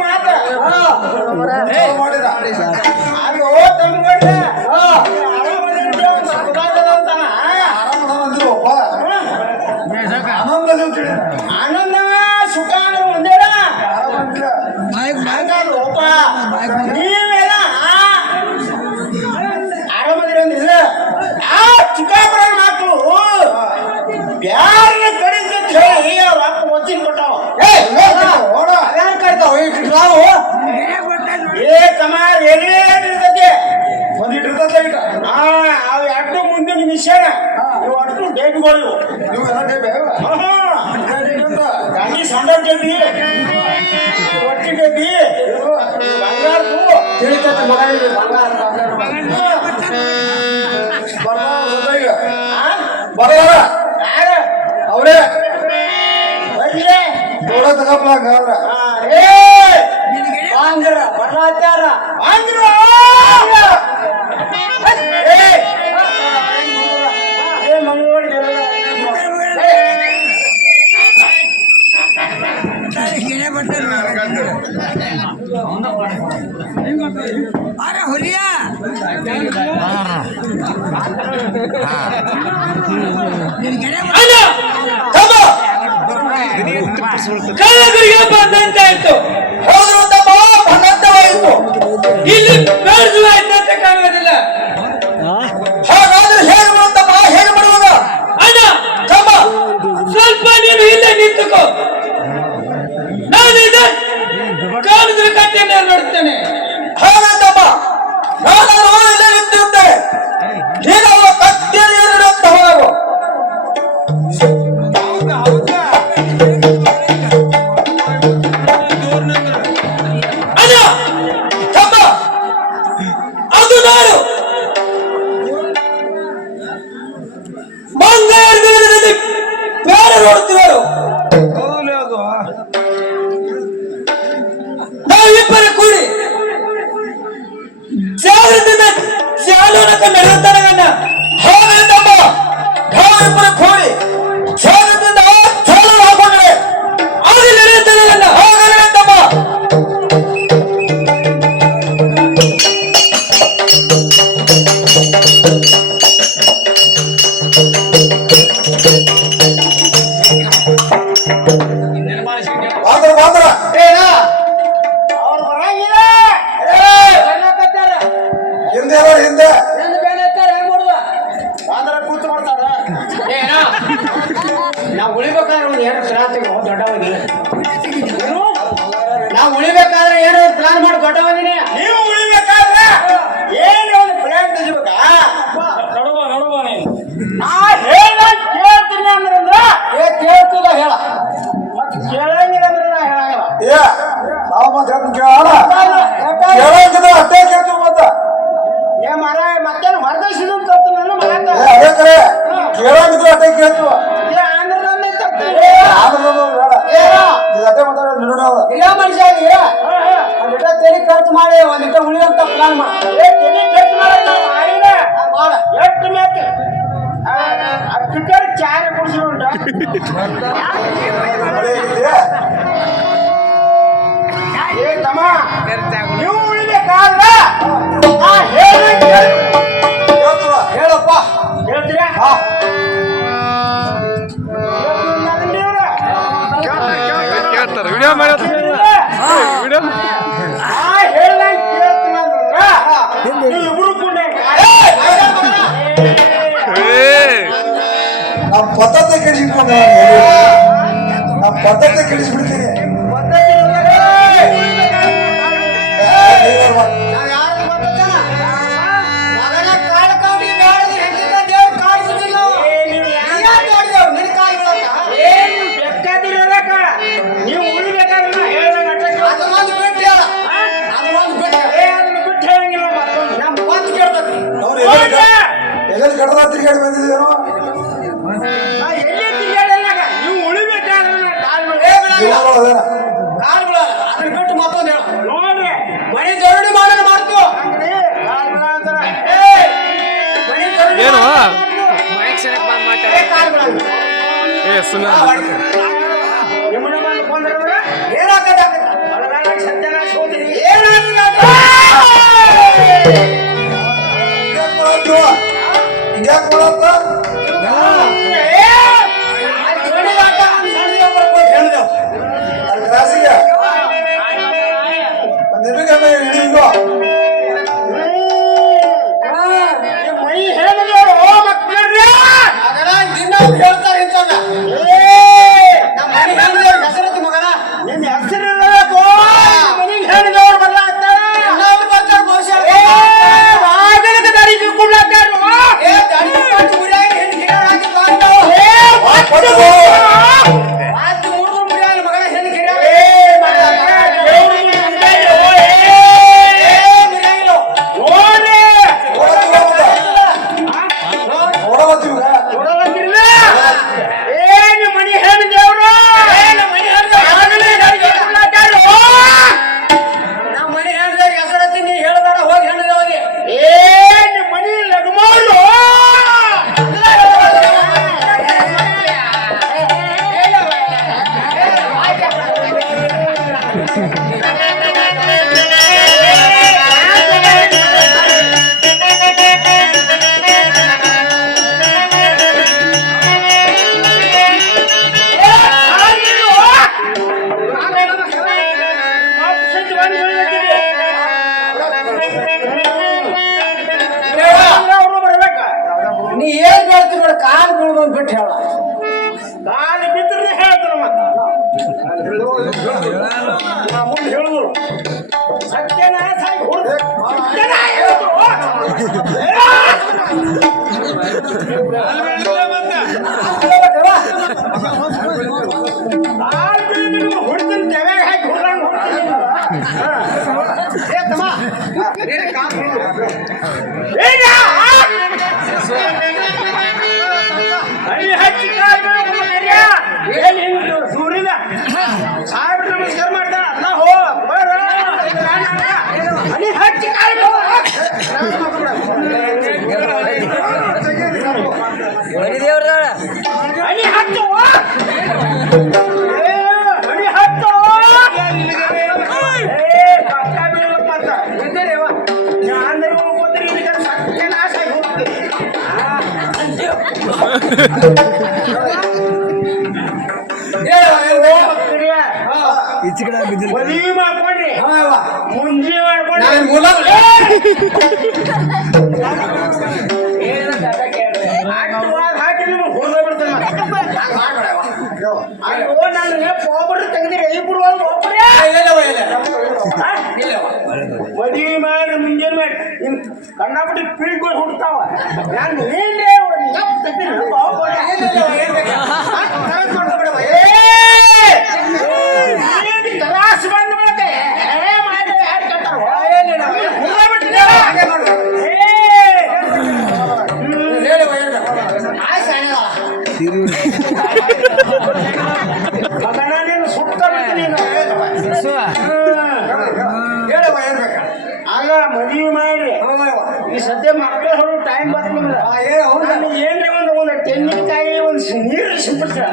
ಮಾತ ಮಾಡಿದ ಅದು ತಮ್ಮ ಆನಂದ ಸುಖ ಒಂದೇಡ ನೀವೆಲ್ಲ ಆರಾಮದಿರ ಆ ಚಿಕ್ಕಾಪುರ ಮಕ್ಕಳು ಬ್ಯಾರ ಕಡಿದ ಹೇಳಿ ಅವ್ರ ಅಪ್ಪ ಒಚ್ಚಿನ ಕೊಟ್ಟವ ನಾವು ಏ ತಮ್ಮ ಏನೇ ಇರ್ತೈತಿ ಒಂದಿಟ್ಟಿರ್ತೈತೆ ಈಗ ಅವು ಅಷ್ಟು ಮುಂದೆ ನಿಮಿಷನ ಇವು ಅಷ್ಟು ಡೇಬಿಗಳು ಗಾಡಿ ಸಣ್ಣ ಡೇಬಿ ಒಟ್ಟಿ ಡೇಬಿ ಬಂಗಾರದು ತಿಳಿತೈತೆ ಬಂಗಾರ ಬರಲ್ಲ ಅವರೇ ನೋಡ ತಗಪ್ಲಾಗ ಆಂಧ್ರ ಬರಲಾಚಾರ ಆಂಧ್ರ अरे होलिया ಕಾಲಗರಿಗೆ ಬಂದಂತಾಯ್ತು ಹೌದು ತಮ್ಮ ಬಂದಂತವಾಯಿತು ಇಲ್ಲಿ ಬೇಡವಾಯ್ತು ಅಂತ ಕಾಣುವುದಿಲ್ಲ ಹಾಗಾದ್ರೆ ಹೇಗೆ ಮಾಡುತ್ತಮ್ಮ ಹೇಗೆ ಮಾಡುವಾಗ ಅಣ್ಣ ತಮ್ಮ ಸ್ವಲ್ಪ ನೀನು ಇಲ್ಲೇ ನಿಂತುಕೋ ನಾನು ಇದೆ ಕಾಲದ ಕಟ್ಟೆಯನ್ನು ನೋಡ್ತೇನೆ ಹಾಗಂತಮ್ಮ ನಾನು ಇಲ್ಲೇ ನಿಂತಿರುತ್ತೇನೆ ನೀನು ಅವರ ಕಟ್ಟೆಯಲ್ಲಿ ಏನಿರುವಂತ ಹೋಗು ಅಣ್ಣ ತಮ್ಮ ಅದು ನಾನು ಮಂಗಳೂರಿನಲ್ಲಿ ಬೇರೆ ನೋಡುತ್ತಿವರು ನಾವಿಬ್ಬರು ಕೂಡಿ ಜಾಗದಿಂದ ಜಾಲೋನಕ ನಡೆಯುತ್ತಾನಗಣ್ಣ ಹಾಗಂತಮ್ಮ ನಾವಿಬ್ಬರು ಕೂಡಿ ಜಾಗದಿಂದ ಜಾಲ ಹಾಕೊಂಡ್ರೆ ಅಲ್ಲಿ ನಡೆಯುತ್ತಾನಗಣ್ಣ ಹಾಗಂತಮ್ಮ ಮಾತ್ರ ಅವ್ರು ಬರಂಗಿಲ್ಲ ಹಿಂದೆ ಹಿಂದೆ ಆಂಧ್ರ ಕೂತು ಮಾಡ್ತಾರ ನಾವು ಉಳಿಬೇಕಾದ್ರೆ ಒಂದು ಎರಡು ಕ್ರಾಂತಿ ದೊಡ್ಡವನಿಲ್ಲ ನಾವು ಉಳಿಬೇಕಾದ್ರೆ ಏನು ಪ್ಲಾನ್ ಮಾಡಿ ದೊಡ್ಡವನಿನೇ ನೀವು ಉಳಿಬೇಕಾದ್ರೆ ಏನು ಒಂದು ಪ್ಲಾನ್ ತೆಗಿಬೇಕಾ ನಾ ಹೇಳ ಕೇಳ್ತೀನಿ ಅಂದ್ರಂದ್ರ ಕೇಳ್ತದ ಹೇಳ ಮತ್ತೆ ಕೇಳಂಗಿಲ್ಲ ಅಂದ್ರೆ ನಾ ಹೇಳಂಗಿಲ್ಲ ನಾವು ಮತ್ತೆ ಕೇಳೋಣ ಕೇಳಂಗಿದ್ರೆ ಅಷ್ಟೇ ಕೇಳ್ತೀವಿ ಮತ್ತೆ ಏ ಮರ ಮತ್ತೇನು ಹೊರದೇಶದ ತರ್ತೀನಿ ನಾನು ಮಾಡಕ ಅದೇ ಕರೆ ಕೇಳಂಗಿದ್ರೆ ಅಷ್ಟೇ ಕೇಳ್ತೀವ ಆಂಧ್ರದಲ್ಲಿ ತರ್ತೀನಿ ಅದೇ ಮಾತಾಡೋ ನಿಲ್ಲೋಣ ಇಲ್ಲ ಮನುಷ್ಯ ಒಂದಿಟ ತೆರಿಗೆ ಖರ್ಚು ಮಾಡಿ ಒಂದಿಟ ಉಳಿಯುವಂತ ಪ್ಲಾನ್ ಮಾಡಿ ಮಾಡ ಎಷ್ಟು ಮೇಕೆ ಅಕ್ಕರ್ ಚಾರ ಕುಡಿಸಿಕೊಂಡ ಏ ತಮ್ಮ ನೀವು ಉಳಿಬೇಕಾದ್ರ ಹೇಳಪ್ಪ ಹೇಳ್ತೀರಾ ಕೇಳ್ತಾರ ವಿಡಿಯೋ ಮಾಡೋದು ವಿಡಿಯೋ ಹೇಳ್ದಂಗೆ ಕೇಳ್ತೀನಿ ನೀವು ಇಬ್ರು ಕೂಡ ನಮ್ಮ ಪದ್ಧತಿ ಕೆಡಿಸ್ಕೊಂಡು ನಮ್ಮ ಪದ್ಧತಿ ಕೆಡಿಸ್ಬಿಡ್ತೀನಿ ನೀವು ಉಳಿಬೇಕಾದ್ರೆ ಎಲ್ಲೆಲ್ಲಿ ಕಡದ ತಿರುಗಾಡಿ ಬಂದಿದ್ದೀರೋ ನೀವು ಉಳಿಬೇಕಾದ್ರೆ ಅದನ್ನ ಬಿಟ್ಟು ಮತ್ತೊಂದು ಹೇಳ ನೋಡ್ರಿ ಮನೆ ಜರಡಿ ಮಾಡೋಣ ಮಾಡ್ತು ಮನೆ ಜರಡಿ ಏನು ಕಾಲ್ಗಳ ಏ ಸುಮ್ಮನೆ ನಿಮ್ಮನ್ನ ಬಂದು ಕೊಂಡ್ರೆ ಏನಾಗತ್ತ ಅಲ್ಲ ಹಿಂಗ್ಯಾಕ್ ಮಾಡತ್ತ ಅಲ್ಲಿ ಕ್ರಾಸಿಗೆ ಒಂದ್ ನಿಮಗೆ ಹಿಡಿಯುವ ಮೈ ಹೇಳಿದ್ರು ದಿನ ಹೇಳ್ತಾರೆ ಇಂತಲ್ಲ ನಮ್ಮ ಮನೆ ಹೇಳಿದವ್ರ ಹೆಸರತ್ತು ಮಗನ ನಿನ್ನ ಹೆಸರು ಇರಬೇಕು ಮನೆಗೆ ಹೇಳಿದವ್ರು ಬರ್ಲಾಗ್ತಾರೆ ಎಲ್ಲರೂ ಬರ್ತಾರೆ ಬಹುಶಃ ವಾದನದ ದಾರಿ ತಿಳ್ಕೊಂಡ್ಲಾಗ್ತಾರು ಏ ದಾರಿ ತಿಳ್ಕೊಂಡು ಮುರಿಯಾಗಿ ಹೆಣ್ಣು ಗಿರಾಕಿ ಬಂದು ಆಯ್ತು ಮೂರು ಮುರಿಯಾಗಿ ಮಗನ ಹೆಣ್ಣು ಗಿರಾಕಿ ನೀ ಏನ್ ಹೇಳ್ತಿ ನೋಡ ಕಾಲು ಬೀಳ್ಬೋದು ಬಿಟ್ಟು ಹೇಳ ಕಾಲು ಬಿದ್ದರೆ ಹೇಳ್ತಾರ ಮುಂದೆ ಹೇಳಿದ್ರು ಸತ್ಯನಾರಾಯಣ ಸಾಯಿ ಹೊಡೆದು ಹೊಡ್ತೀನಿ ಜಗ ಹಾಕಿ ಹೊಡ್ದಂಗೆ ಸೂರ್ಯದ ಸಾಹೇಬ್ರ ನಮಸ್ಕಾರ ಮಾಡ್ದ ಅಲ್ಲ ಹೋ ಅಲ್ಲಿ ಹಚ್ಚಿ ಅಲ್ಲಿ ಹತ್ತು ಅಲ್ಲಿ ಹತ್ತು ಸತ್ಯನಾಶ ಮದುವೆ ಮಾಡ್ಕೊಂಡ್ರಿ ಮುಂಜಿ ಮಾಡ್ಕೊಂಡ್ರಿ ಹಾಕಿ ನಿಮ್ಗೆ ಹುಡುಗ ಬಿಡ್ತಾನೆ ಅಯ್ಯೋ ನಾನು ಒಬ್ಬರು ತೆಗೆದಿರಿ ಇಬ್ರು ಮದುವೆ ಮಾಡಿ ಮುಂಜಾನೆ ಮಾಡಿ ಕಣ್ಣಾಪಟ್ಟಿ ಪೀಳ್ಕೊಂಡು ಹುಡ್ತಾವ ನಾನು ಏನ್ರಿ ತರಾಸು ಬಂದು ಬಿಡುತ್ತೆ ನೀನು ಸುತ್ತ ಆಗ ಮದುವೆ ಮಾಡ್ರಿ ಈ ಸದ್ಯ ಮಕ್ಕಳು ಹೊರ ಟೈಮ್ ಬರ್ತದೆ ನಿಮ್ಗೆ ಏನ್ರಿ ಒಂದು ತೆಂಗಿನಕಾಯಿ ಒಂದು ನೀರು ಸಿಗ್ಬಿಡ್ತೀರ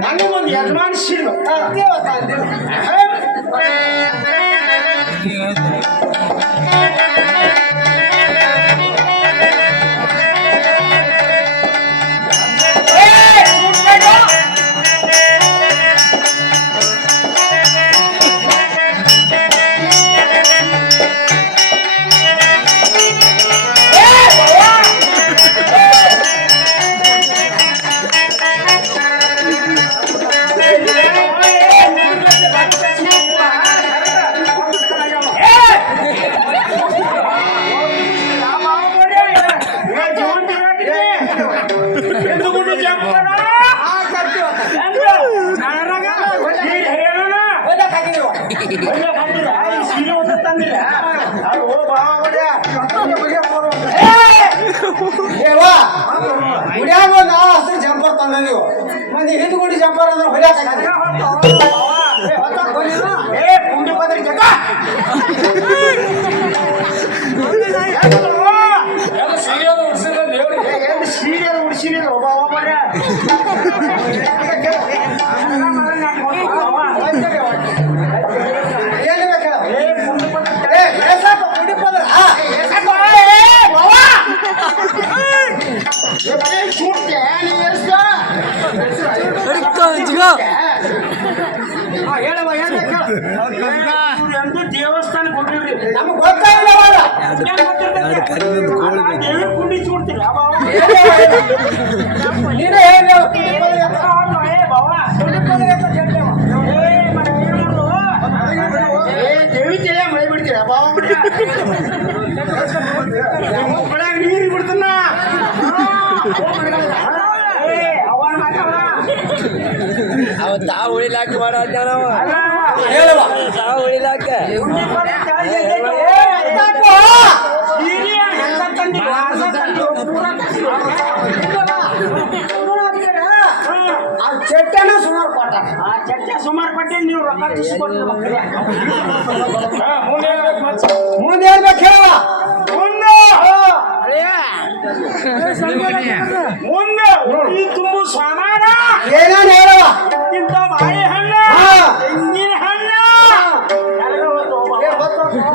ನನಗೊಂದು ಯಜಮಾನ ಸಿಡ್ಲು ಹುಡ್ಯಾಗ ನಾ ಹಸಿರು ಜಂಪರ್ ತಂದ ನೀವು ಮಂದಿ ಹಿಂದ್ಗುಡಿ ಜಂಪರ್ ಅಂದ್ರೆ ಹೊಡ್ಯಾಕ ಕುಂಡಿ ಪದ್ರಿ ಜಗ ಸೀರಿಯಲ್ ಉಡ್ಸಿರಿಲ್ಲ ಒಬ್ಬ ಒಬ್ಬರ ಏನು ಬೇಕು ಹೇಳವ ಎಂದು ದೇವಸ್ಥಾನ ಕೊಟ್ಟಿವ್ರಿ ನಮಗ್ ಗೊತ್ತಾಗಿಲ್ಲ ಅವಾಗ. ದೇವಿ ಕುಂಡಿಸಿ ಕೊಡ್ತೀವಿ ನೀನೇ ಹೇಳಿ ದೇವಿ ತಲೆ ಮಳೆ ಬಿಡ್ತೀರ ನೀರು ಬಿಡ್ತನ್ನ ತಾವು ಉಳಿಲಾಕ ಮಾಡೋ ಹೇಳುವ ತಾವು ಉಳಿಲಾಕ ಆ ಚಟ್ಟೆನ ಸುಮಾರು ಕೊಟ್ಟ ಆ ಚರ್ಚೆ ಸುಮಾರು ಪಟ್ಟೆ ನೀವು ರೊಕ್ಕ ತಿಸ್ಕೊಟ್ಟು ಮುಂದೆ ಹೇಳ್ಬೇಕು ಹೇಳುವ ಮುಂದೆ ಉಳಿ ತುಂಬು ಸಾಮಾನ ಏನೇನು ಹೇಳುವ ಇಂಥ ಬಾಳೆಹಣ್ಣ ಹಾ. ತೆಂಗಿನ ಹಣ್ಣ ಎಲ್ಲ ಹೋಯ್ತು ಹೋಗ್ಬಾ.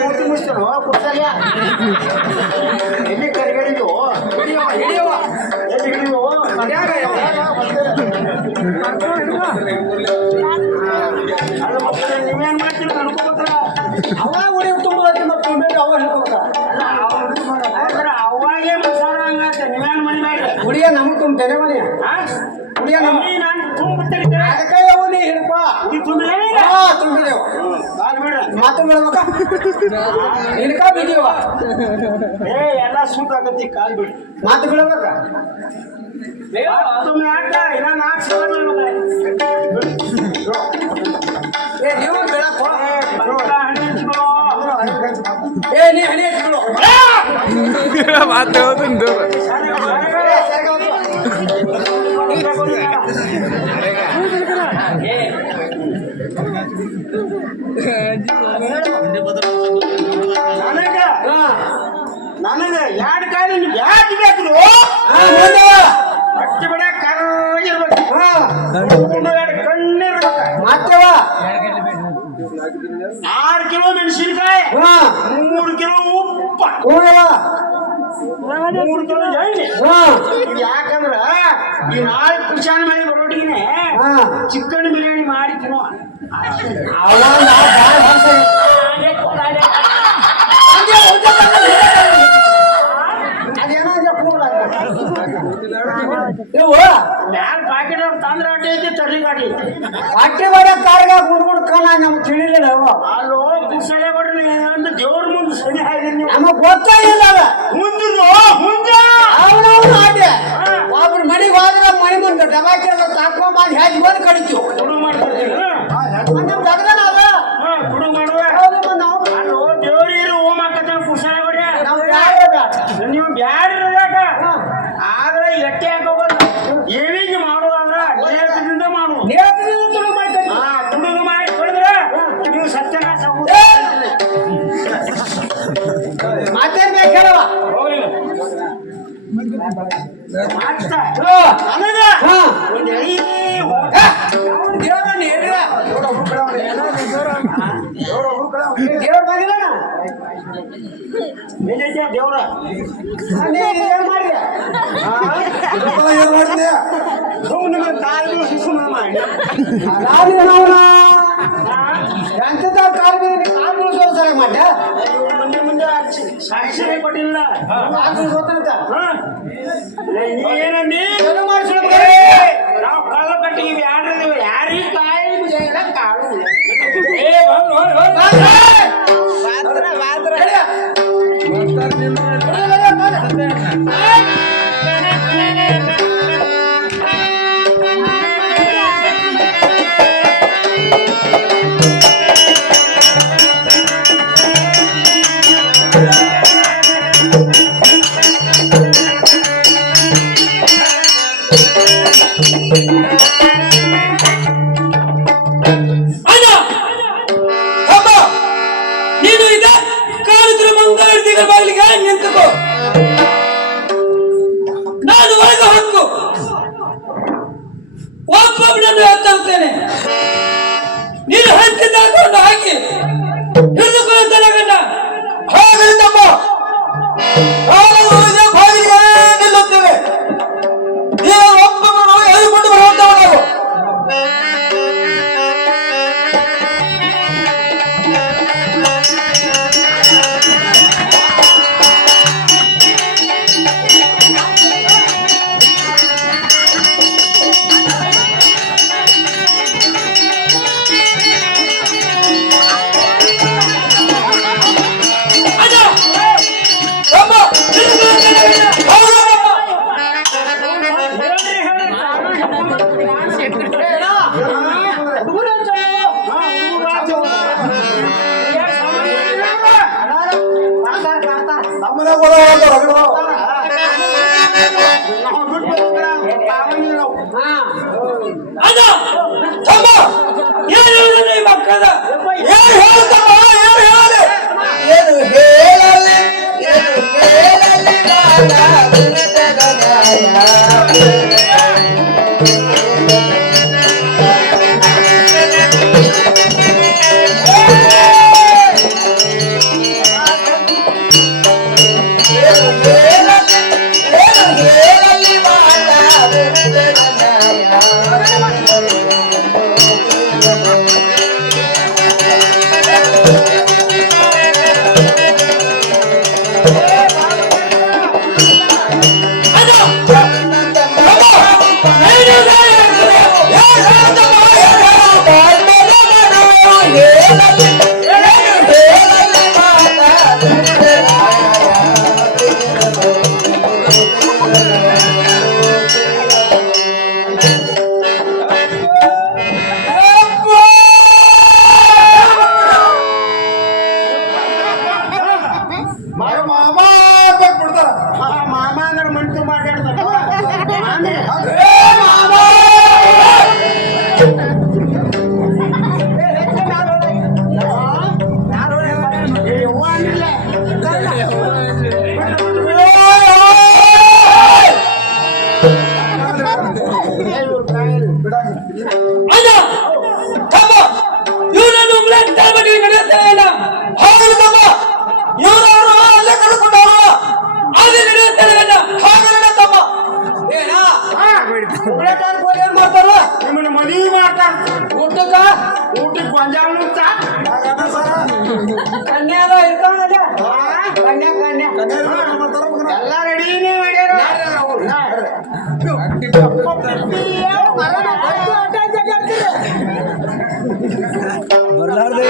ಮೂರ್ತಿ ಮುಚ್ತೇನೋ ಪುಸ್ತಕ ಎಲ್ಲಿ ಕರಿಗಡಿದು ಹಿಡಿಯವ ಹಿಡಿಯವ ಎಲ್ಲಿ ಹಿಡಿಯುವು? ಅಲ್ಲ ಮತ್ತೆ ನೀವೇನ್ ಮಾಡ್ತೀರಿ ಅನ್ಕೋಬೇಕಲ್ಲ ಅವ ಉಡಿ ತುಂಬ ಮತ್ತೆ ತುಂಬೇಡಿ ಅವ ಹಿಡ್ಕೋಬೇಕ ಅಂದ್ರೆ ಅವಾಗೇ ಮಸಾರ ಹಂಗಾತ ನೀವೇನ್ ಮನೆ ಮಾಡಿ ಉಡಿಯ ನಮಗ್ ತುಂಬ್ತೇನೆ ಮನೆ ಉಡಿಯ ನಮ್ಮ ನಾನು ತುಂಬಿಡ್ತೀನಿ ಅದಕ್ಕೆ ಅವು ನೀ ಹಿಡ್ಕೋ ಈ ತುಂಬಿಲ್ಲ ಹಾ ತುಂಬಿದೇವ ಕಾಲ್ ಬಿಡ ಮಾತು ಬಿಡ್ಬೇಕ ಹಿಡ್ಕೋ ಬಿದ್ದೀವ ಏ ಎಲ್ಲ ಸೂಟ್ ಆಗತ್ತಿ ಕಾಲ್ ಬಿಡಿ ಮಾತು ಬಿಡ್ಬೇಕ तुम्ही आठ ना नाक ಏ ನೀವು ಬಿಡಕ್ ಏ ನೀ ಹಣಿ ಹಚ್ಬಿಡು ಮಾತು ಹೇಳ್ತೀನಿ ದೂರ ನನಗೆ ಎರಡು ಕಾಲಿ ಯಾಕೆ ಬೇಕು ಅಷ್ಟು ಬಿಡ ಕರ್ಗಿರ್ಬೇಕು ಎರಡು ಕಣ್ಣಿರ್ಬೇಕು ಮಾತೇವ 6 ಕಿಲೋ ಮೆಣಸಿನಕಾಯಿ 3 ಕಿಲೋ ಉಪ್ಪ ಹೂವ 3 ಕಿಲೋ ಎಣ್ಣೆ ಇವ್ ಯಾಕಂದ್ರ ಈ ನಾಳೆ ಕುಶಾನ್ ಮನೆ ಬರೋಟಿಗೆ ಚಿಕನ್ ಬಿರಿಯಾನಿ ಮಾಡಿ ತಿನ್ನುವ ಅವ ನಾವು ಭಾಳ ಭಾಷೆ ಅದೇನೋ ಕೂಲ ಇವು ಮ್ಯಾಲ ಪ್ಯಾಕೆಟ್ ಅವ್ರು ತಂದ್ರ ಅಡ್ಡಿ ಐತಿ ತರ್ಲಿ ಗಾಡಿ ಐತಿ ಹೊಟ್ಟೆ ಬಡ ಕಾರ್ಗ ಗುಡ್ಗುಡ್ ಕಾಲ ನಮ್ಗೆ ತಿಳಿಲಿಲ್ಲ ಅವು ಅಲ್ಲೋ ಕುಶಾಲೆ ಬಡ್ರಿ ಅಂತ ದೇವ್ರ ಮುಂದೆ ಸನಿ ಹಾಕಿದ್ ನೀವು ನಮಗ್ ಗೊತ್ತಾಗಿಲ್ಲ ಅವ ಮುಂದಿರು ಮುಂದೆ ಅವನವನು ಆಟೆ ಒಬ್ರು ಮನೆಗೆ ಹೋದ್ರೆ ಮನೆ ಮುಂದೆ ಡಬಾಕಿ ತಾಕೊಂಡ್ ಬಂದು ಹೇಗೆ ಬಂದು ಕಡಿತೀವಿ ಗುಡು ಮಾಡ್ತೀರಿ ನಮ್ಮ ತಗದಾನ ಅದ ಗುಡು ಮಾಡುವ ಹೌದಮ್ಮ ನಾವು ಅಲ್ಲೋ ದೇವ್ರಿರು ಓಮ್ ಹಾಕತ್ತ ಕುಶಾಲೆ ಬಡ್ರಿ ನಾವು ಯಾರು ಬೇಡ ನೀವು ಬ್ಯಾಡ್ರಿಲ್ಲಾಕ ಆದ್ರೆ ಎಟ್ಟೆ ಹಾಕೋಬಲ್ಲ ಏವಿಗೆ ಮಾಡೋದಾದ್ರ ನೇರದಿಂದ ಮಾಡು ನೇರದಿಂದ ತುಳು ಮಾಡ್ತೀವಿ ತುಡುಗು ಮಾಡಿ ಕೊಡಿದ್ರ ನೀವು ಸತ್ಯನಾಶ ಮಾತಾಡ್ಬೇಕು ಹೇಳವ ಹೋಗ್ಲಿಲ್ಲ ಮಾತ ನನಗ ಒಂದು ಎಳಿ ದೇವ್ರನ್ನ ಹೇಳ್ರ ದೇವ್ರ ಬಂದಿಲ್ಲ ಎಲ್ಲೈತೆ ದೇವ್ರ ಏನ್ ಮಾಡ್ರಿ ಏನ್ ಮಾಡಿದೆ ನಿಮಗೆ ಕಾಲು ಸುಮ್ಮನೆ ಮಾಡಿ ನಾವನ ಎಂತದ ಕಾಲ್ ಬೀಳಿಸೋ ಸಲ ಮಾಡ್ಯ ಮುಂದೆ ಮುಂದೆ ಸಾಕ್ಷಿ ಕೊಟ್ಟಿಲ್ಲ ಕಾಲ್ ಬೀಳಿಸೋತನಕ ನೀವೇನಂದಿ ಏನು ಮಾಡಿಸ್ಬೇಕು ನಾವು ಕಳ್ಳ ಕಟ್ಟಿಗೆ ಬ್ಯಾಡ್ರಿದೀವಿ ಯಾರಿಗೆ ಕಾಯಿ ಬಿಡ ಕಾಳು ನೀನು ಈಗ ಕಾಲಿದ್ರ ಮಂಗಳೂರಿನ ಬಾಗಿಲಿಗೆ ನಿಂತುಕೋ ನಾನು ಒಳಗೆ ಹಾಕು ಒಬ್ಬೊಬ್ಬನನ್ನು ಹೇಳ್ತೇನೆ ನೀನು ಹಂಚಿದ ಹಾಕಿ ಹಿಡಿದುಕೊಳ್ಳುತ್ತಾನೆ ಗಂಡ ಹಾಗಲಿಂದಮ್ಮ ಮನೆ ಹೊರಗಡೆ ನಾವು ಬಿಟ್ಟು ಕಾವಲಿಲ್ಲ ನಾವು. ಅಣ್ಣ ತಮ್ಮ ಏನು ಹೇಳಿದ್ರೆ ಈ ಮಕ್ಕಳ ಏನು ಹೇಳ್ತಮ್ಮ ಏನು ಹೇಳಿ ಏನು ಹೇಳಲಿ ಏನು ಹೇಳಲಿ ಮಾಮ ಅಂದ್ರೆ ಮಂಟು ಮಾತಾಡ್ತಾರೆ ಮಾಮಿ ಯವ್ವ ಅಂದಿಲ್ಲ. ಅಣ್ಣ ತಮ್ಮ ಇವನನ್ನು ಉಮ್ರಾನ್ ತಾಬಡಿ ನಡೆಯುತ್ತೇನೆ ಹೌದು ತಮ್ಮ ಇವರವರು ಅಲ್ಲೇ ಕಳ್ಕೊಂಡವರು ಅದು ನಡೆಯುತ್ತೇನೆ ಹಾಗೆ ತಮ್ಮ ಏನ ಏನ್ ಮಾಡ್ತಾರ ನಿಮ್ಮನ್ನ ಮದುವೆ ಮಾಡ್ತಾರ ಊಟಕ್ಕ ಊಟಕ್ಕೆ ಗೊಂಜಾಳ ಕನ್ಯಾದ ಇರ್ತಾವಲ್ಲ ಕನ್ಯಾ ಎಲ್ಲ ರೆಡಿನೇ ಮಾಡ್ಯಾರ ಬರ್ಲಾರ್ದೆ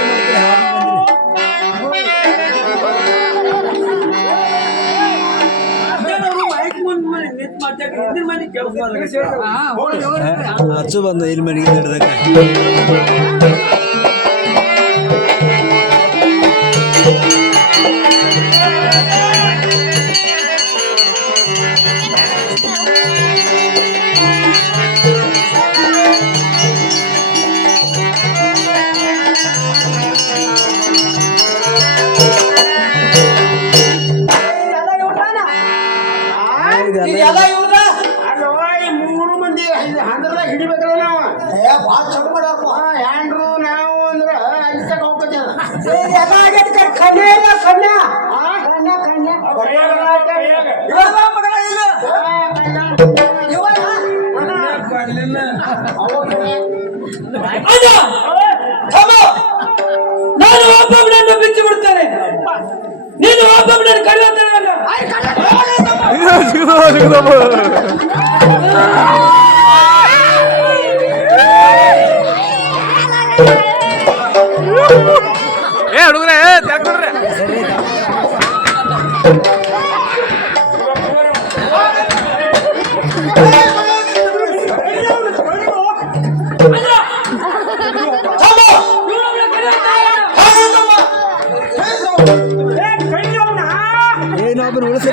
ಹಚ್ಚು ಬಂದ ಇಲ್ಲಿ ಮನೆಗೆ ಹಿಡ್ದಕ್ಕೆ ಎಲ್ಲ ಇವ್ರ ಅಲ್ವ ಈ ಮೂರು ಮಂದಿ ಹಂದ್ರದಾಗ ಹಿಡಿಬೇಕಲ್ಲ ನಾವು ಭಾಳ ಚಲೋ ಮಾಡ್ಯಾರಪ್ಪ ಹ್ಯಾಂಡ್ರು ನಾವು ಅಂದ್ರ ಅಲ್ಲಿ ತಕ ಹೋಗ್ತೇವೆ ಅಣ್ಣ ತಮ್ಮ ನಾನು ಒಬ್ಬೊಬ್ಬನನ್ನು ಬಿಚ್ಚಿ ಬಿಡ್ತೇನೆ ನೀನು ಒಬ್ಬೊಬ್ಬನನ್ನು ಕರೆಯುತ್ತೇನೆ ಏ ಹುಡುಗ್ರೆ ತಕೊಂಡ್ರೆ ಏನೊಬ್ಬರು ಉಳಿಸಿ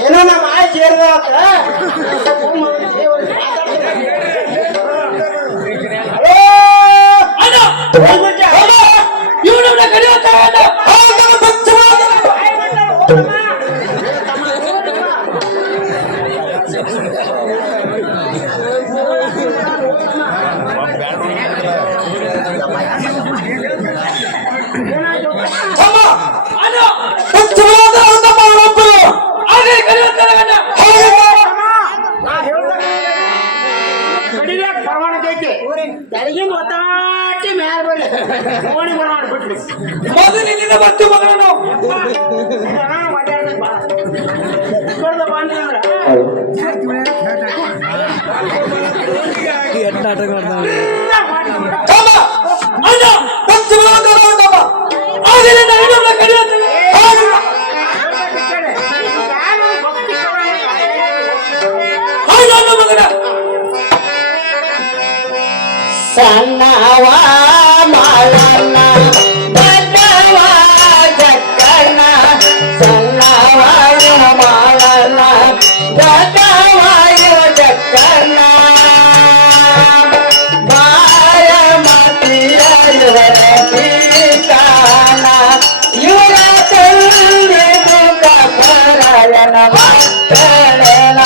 ಏನೋ ನಮ್ಮ ಆಯ್ ಸೇರಿದ ಇವನನ್ನ ಕರೆಯುತ್ತೇನೆ ಕಡಿಲಾಕ ಪ್ರಮಾಣಕ್ಕೆ ಐತಿ ತೆಳಗಿನ ಒತ್ತಾಟಿ ಮ್ಯಾಲ ಬರ್ಲಿ ಓಣಿ ಪ್ರಮಾಣ ಬಿಟ್ರಿ ಮೊದಲಿನಿಂದ ಮತ್ತು ಮಗನು ಎಟ್ಟು ನಾಟಕ ಮಾಡ್ತಾನೆ ಮಗನ ಸಣ್ಣವ ಮಾಳಣ್ಣ ದೊಡ್ಡವ ಜಕ್ಕಣ್ಣ ಸಣ್ಣವ ಇವ ಮಾಳಣ್ಣ ದೊಡ್ಡವ ಇವ ಜಕ್ಕಣ್ಣ ಬಾಯ ಮತಿಯ ಇವರ ಪೀತಾನ ಇವರ ತಂದೆ ಮುಖಪರಾಯಣ ಮಕ್ಕಳೇನ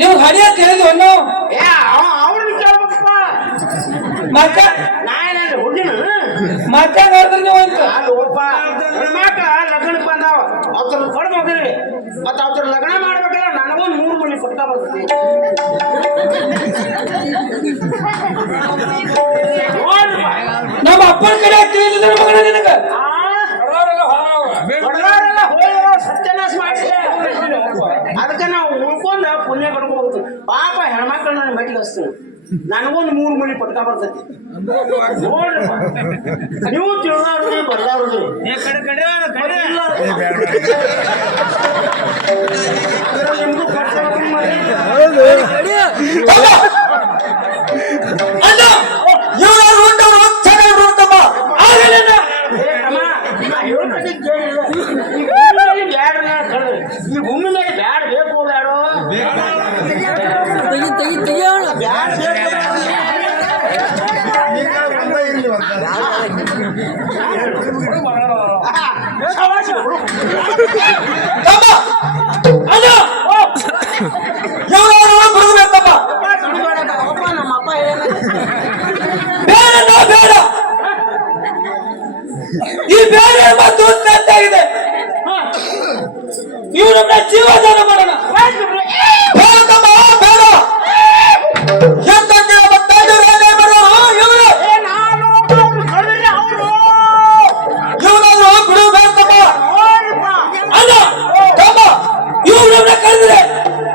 ನೀವು ಹರಿಯ ತಿಳಿದು ಅವ್ರನ್ನ ಕೇಳ್ಬೇಕಪ್ಪ. ಮತ್ತೆ ನಾನೇನು ಹುಡುಗಿನ ಮತ್ತೆ ನೋಡಿದ್ರೆ ನೀವು ಅಂತ ಅಲ್ಲಪ್ಪ ಮಕ್ಕಳ ಲಗ್ನಕ್ಕೆ ಬಂದಾವ ಅವ್ರ ಕೊಡ್ ಮಗನಿಗೆ ಮತ್ತೆ ಅವ್ರ ಲಗ್ನ ಮಾಡ್ಬೇಕಲ್ಲ ನನಗೊಂದು 3 ಮನೆ ಕೊಟ್ಟ ಬರ್ತದೆ. ನಮ್ಮ ಅಪ್ಪನ ಕಡೆ ತಿಳಿದ ಮಗನ ನಿನಗ ಹೊಡೆದವರೆಲ್ಲ ಹೋಗಿ ಸತ್ಯನಾಶ ಮಾಡಿಸಿದೆ. ಅದಕ್ಕೆ ನಾವು ಉಳ್ಕೊಂಡ ಪುಣ್ಯ ಕಡ್ಕೋಬಹುದು. ಪಾಪ ಹೆಣ್ಮಕ್ಳು ನಾನು ಮೆಟ್ಲಿಸ್ತೀನಿ ನನಗೊಂದು 3 ಮನೆ ಪಟ್ಕ ಬರ್ತೈತಿ. ನೋಡ್ರಪ್ಪ ನೀವು ತಿಳಿದವ್ರಿ ಬರ್ದವ್ರಿ ನಿಮ್ದು ಖರ್ಚು ಈ ಭೂಮಿ ಮೇಲೆ ಬ್ಯಾಡ ಬೇಕು ಬ್ಯಾಡೋ ತೆಗಿಯೋಣ ಬ್ಯಾಡ ನಮ್ಮಪ್ಪ ಬೇಡ ಈ ಬೇರೆ ಮಾತು ಇದೆ ಇವು ನಮ್ಮ ಜೀವದಾನ ಮಾಡೋಣ ಇವ್ರನ್ನ ಕರೆದ್ರೆ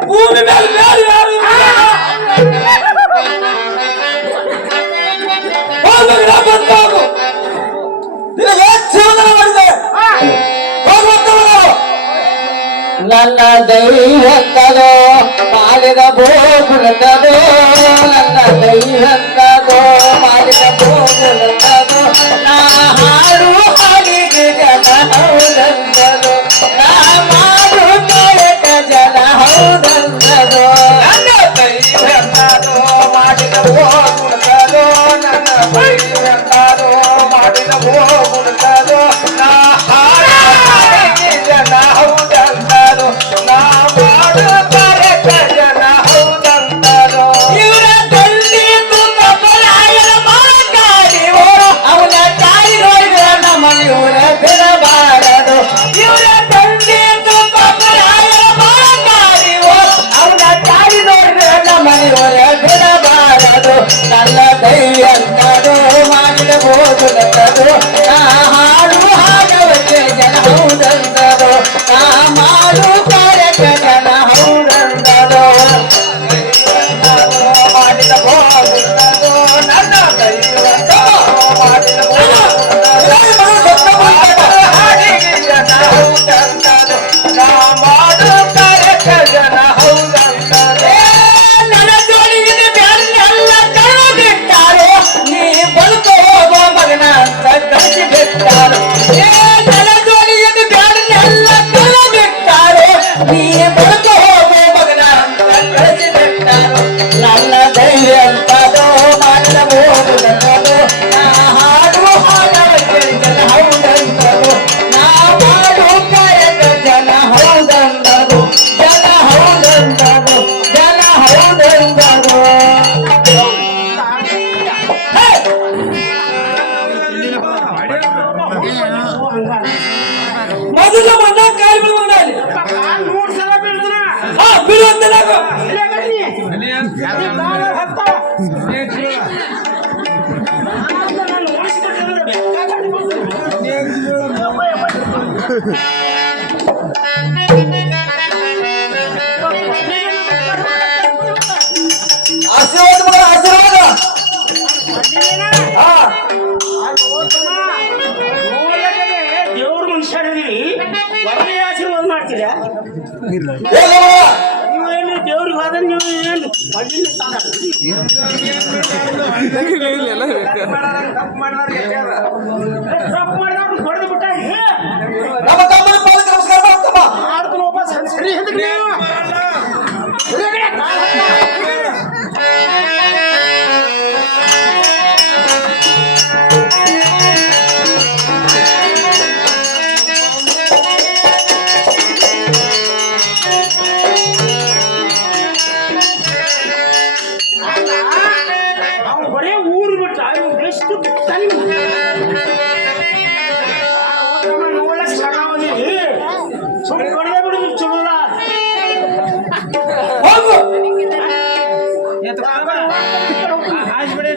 ಭೂಮಿ ಮೇಲೆ ಬೇರೆ ಯಾರು ಬಂದಾಗು ನಿನಗೆ ಜೀವನ ಮಾಡಿದೆ ನನ್ನ ದೈವಕ್ಕದೋ ಮಾಡಿದ ಭೋಗುಲಕ್ಕದೋ ನನ್ನ ದೈವಕ್ಕದೋ ಮಾಡಿದ ಭೋಗುಲಕ್ಕದೋ ನಾ ಹಾಡು ಹಾಡಿಗೆ ಜನ ಹೌದಂದದು ನಾ ಮಾಡು ಕಾಯಕ ಜನ ಹೌದಂದದು ನನ್ನ ದೈವಕ್ಕದೋ ಮಾಡಿದ ಭೋಗುಲಕ್ಕದೋ ನನ್ನ ದೈವಕ್ಕದೋ ಮಾಡಿದ ಭೋಗುಲಕ್ಕದೋ ನಾ ಹಾಡು ಹಾಡಿಗೆ ಜನ ಹೌದಂದದು ನಾ ಮಾಡು ಕಾಯಕ ಜನ ಹೌದಂದದು ಇವರ ತಲ್ಲಿ ತುಕ ಕಾಲು ಬೀಳುವಂಗ ಅಲ್ಲಿ 100 ಸಲ ಬೀಳ್ತಾನ. ಹಾ ಬೀಳುವಂತ ನಾವು ಇಲ್ಲೇ ಕಣಿ. ಅದೇ ಕಾಲ ಹತ್ತ. ನಾನು ಉಳಿಸ್ಕೊಟ್ಟಿದ್ರೆ ಬೇಕಾದ್ರೆ ಆಶೀರ್ವಾದ ಮಗ ಆಶೀರ್ವಾದ ಹಾ ದೇವ್ರ ಮನುಷ್ಯರಿಗೆ ಒಳ್ಳೆಯ ಆಶೀರ್ವಾದ ಮಾಡ್ತೀರಾ ನೀವೇನು ದೇವ್ರಿಗೆ ಹೋದ್ರೆ ನೀವು ಏನು ಮಣ್ಣಿನ ತಪ್ಪು ಮಾಡಿದವ್ರು ಹೊಡೆದು ಬಿಟ್ಟ ನಮ್ಮ ತಮ್ಮನ ಪಾದಕ್ಕೆ ನಮಸ್ಕಾರ ಮಾಡ್ತಮ್ಮ ಮಾಡ್ತಾನೆ ಒಬ್ಬ ಸರಿ ಹಿಂದಕ್ಕೆ ನೀವು ಅವ್ನು ಬರೇ ಊರು ಬಿಟ್ಟ ಎಷ್ಟು ತನ್ನ ನೋಡಕ್ ಚೆನ್ನಾಗಿ ಸುಮ್ಮನೆ ಹೊಡೆದೇ ಬಿಡುದು ಚಲೋಲ್ಲ ಹೋಗು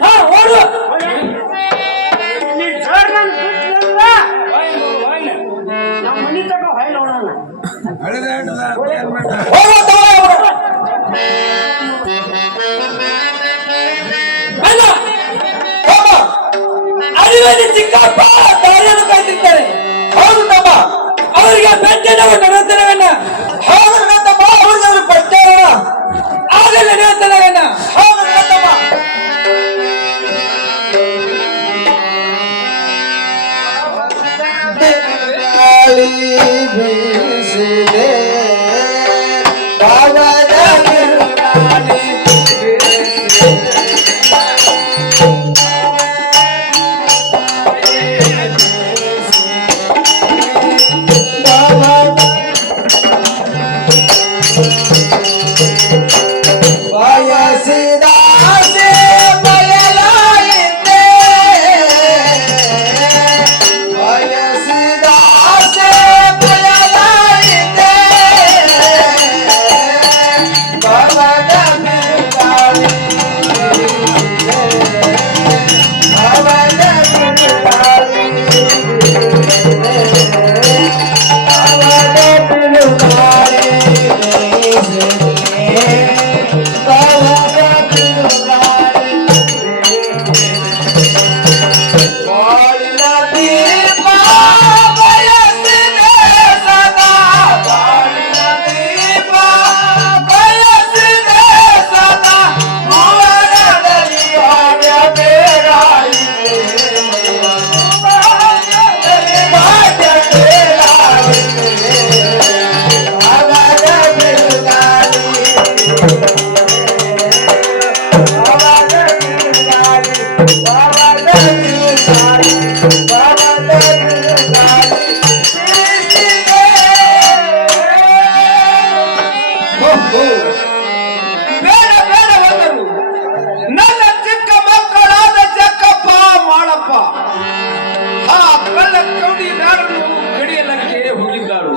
ಹಾ ಓಡು ನಮ್ಮ ಮನೆ ತಕ ಹೊಯ್ ನೋಡೋಣ ಅಲ್ಲ ಅರಿವಲ್ಲಿ ಚಿಕ್ಕಪ್ಪ ದಾರಿಯನ್ನು ಕಾಯ್ತಿರ್ತಾರೆ ಹೌದು ತಮ್ಮ ಅವರಿಗೆ ಬೆಟ್ಟನ ನಡೆಯುತ್ತೇನವನ್ನ ಹೌದು ತಮ್ಮ ಅವ್ರಿಗೆ ಪಡ್ತಾರ ಆಗಲ್ಲ ನಡೆಯುತ್ತೇನವನ್ನ ಹೌದು ತಮ್ಮ ಗಾಳಿ ಬೀಸಿದೆ ಬಾಬಾದ ಗಾಳಿ ಬಯಸಿದಾಸೆ ಬಯಲಾಯಿತೆ ಬಯಸಿದಾಸೆ ಬಯಲಾಯಿತೆ ಬಾಬಾದ ಬಿರುಗಾಳಿ ಬಾಬಾದ ಬಿರುಗಾಳಿ ಬಾಬಾದ ಬಿರುಗಾಳಿ ಬೇಡ ಬೇಡ ಹೋದರು ನನ್ನ ಚಿಕ್ಕ ಮಕ್ಕಳಾದ ಚಕ್ಕಪ್ಪ ಮಾಡಪ್ಪ ಆ ಕಳ್ಳ ಕೌಡಿ ನಾಡನ್ನು ಕಡಿಯಲಕ್ಕೆ ಹೋಗಿದ್ದರು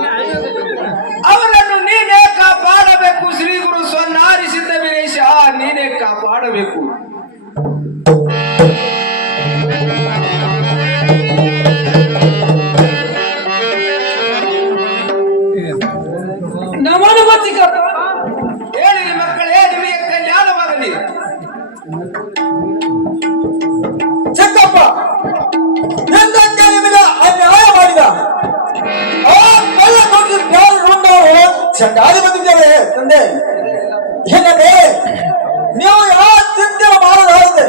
ಅವರನ್ನು ನೀನೇ ಕಾಪಾಡಬೇಕು ಶ್ರೀ ಗುರು ಸ್ವನ್ನಾರಿಸಿದ್ದ ವೀರೇಶ ನೀನೇ ಕಾಪಾಡಬೇಕು ನಮನ ಮತ್ತಿಕ ಹೇಳಿರಿ ಮಕ್ಕಳೇ ನಿಮಗೆ ಕಲ್ಯಾಣವಾಗಲಿ ಚಿಕ್ಕಪ್ಪ ಎಂದಕ್ಕೆ ನಿಮಗೆ ಅನ್ಯಾಯ ಮಾಡಿದ ಆ ಕಳ್ಳ ನೋಡಿ ನಾವು ಚಂಡಾಲಿ ಬಂದಿದ್ದೇವೆ ತಂದೆ ಏನಂದ್ರೆ ನೀವು ಯಾವ ಚಿಂತೆ ಮಾಡಲಾರದೆ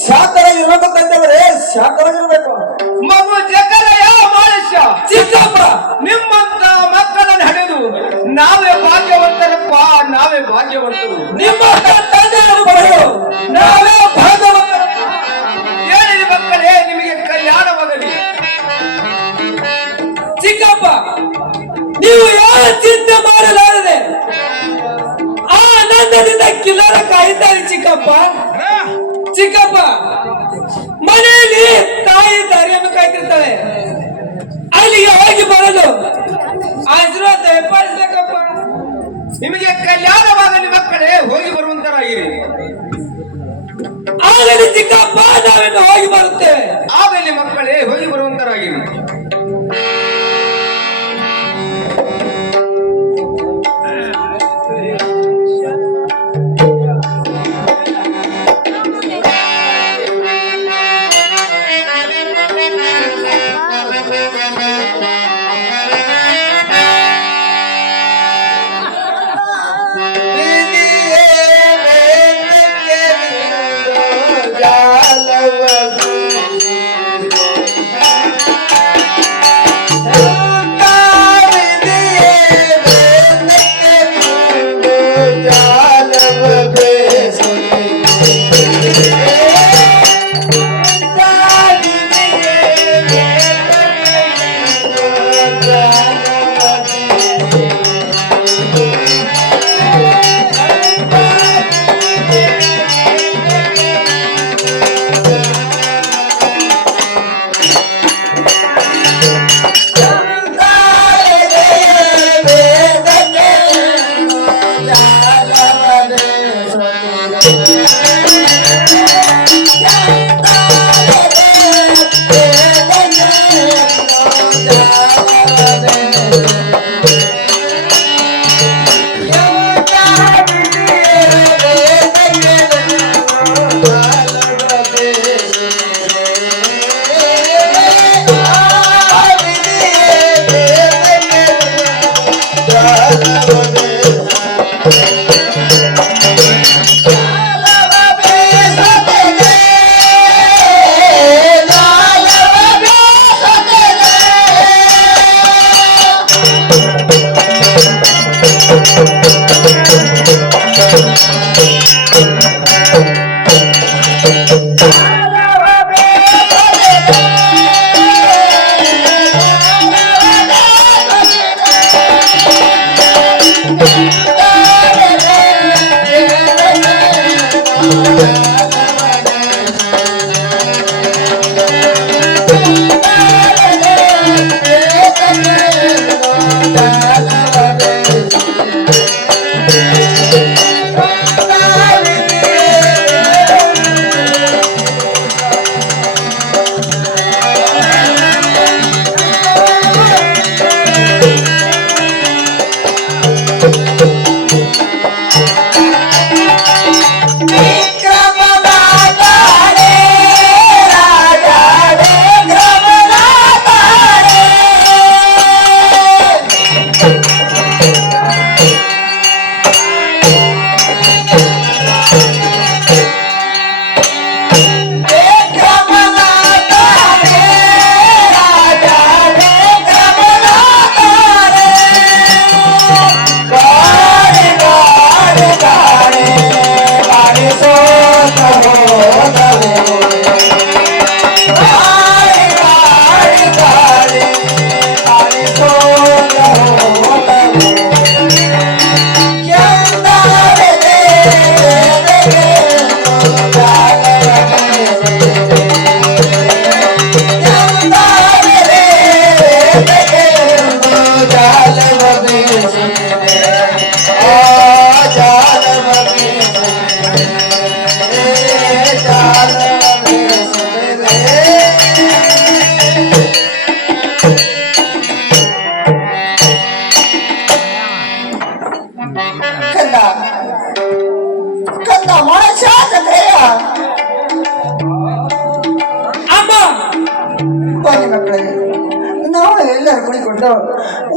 ಶಾಂತರಾಗಿರ್ಬೇಕು ತಂದೆಯವರೇ ಶಾಂತರಾಗಿರ್ಬೇಕು ಮಗು ಜಗಲ ಯಾವ ಮನುಷ್ಯ ಚಿಕ್ಕಪ್ಪ ನಿಮ್ಮಂತ ಮಕ್ಕಳನ್ನು ಹಡೆದು ನಾವೇ ಭಾಗ್ಯವಂತರಪ್ಪ ನಾವೇ ಭಾಗ್ಯವಂತರು ನಿಮ್ಮಂತ ತಂದೆಯನ್ನು ಬರೆದು ನಾವೇ ಭಾಗ್ಯವಂತರಪ್ಪ ಹೇಳಿರಿ ಮಕ್ಕಳೇ ನಿಮಗೆ ಕಲ್ಯಾಣವಾಗಲಿ ಚಿಕ್ಕಪ್ಪ ನೀವು ಯಾವ ಚಿಂತೆ ಮಾಡಲಾರದೆ ಆನಂದದಿಂದ ಕಿಲ್ಲರ ಕಾಯ್ತಾರೆ ಚಿಕ್ಕಪ್ಪ ಚಿಕ್ಕಪ್ಪ ಮನೆಯಲ್ಲಿ ತಾಯಿ ದಾರಿಯನ್ನು ಕಾಯ್ತಿರ್ತಾಳೆ ಅಲ್ಲಿಗೆ ಹೋಗಿ ಬರಲು ಆಶೀರ್ವಾದ ಪಾಲಿಸ್ಬೇಕಪ್ಪ. ನಿಮಗೆ ಕಲ್ಯಾಣವಾಗಲಿ ಮಕ್ಕಳೇ, ಹೋಗಿ ಬರುವಂತರಾಗಿರಿ. ಆಗಲಿ ಚಿಕ್ಕಪ್ಪ, ನಾವಿನ್ನು ಹೋಗಿ ಬರುತ್ತೇವೆ. ಆಗಲಿ ಮಕ್ಕಳೇ, ಹೋಗಿ ಬರುವಂತರಾಗಿರಿ.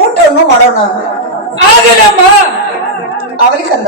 ಊಟವನ್ನು ಮಾಡೋಣ. ಆಗಲಮ್ಮ. ಅವಲಿ ಕಂದ.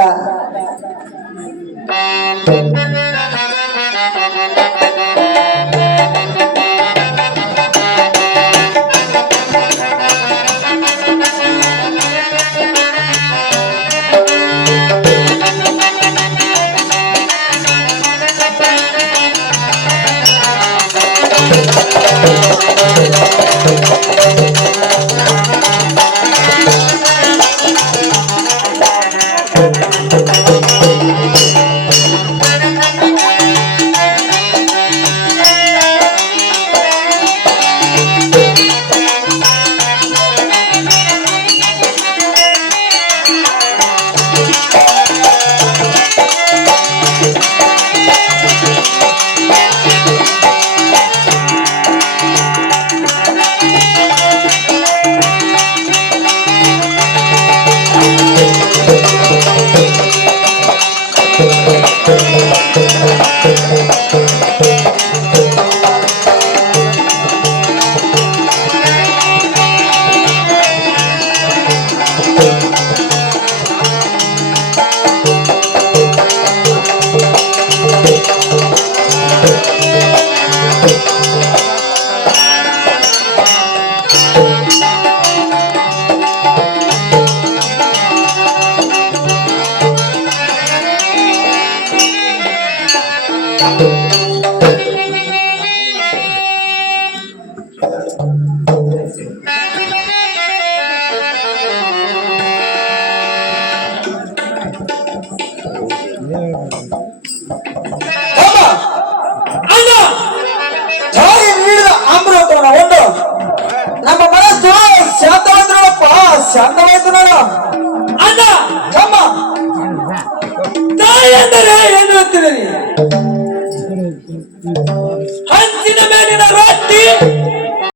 ಹಂಚಿನ ಮೇಲಿನ ರೊಟ್ಟಿ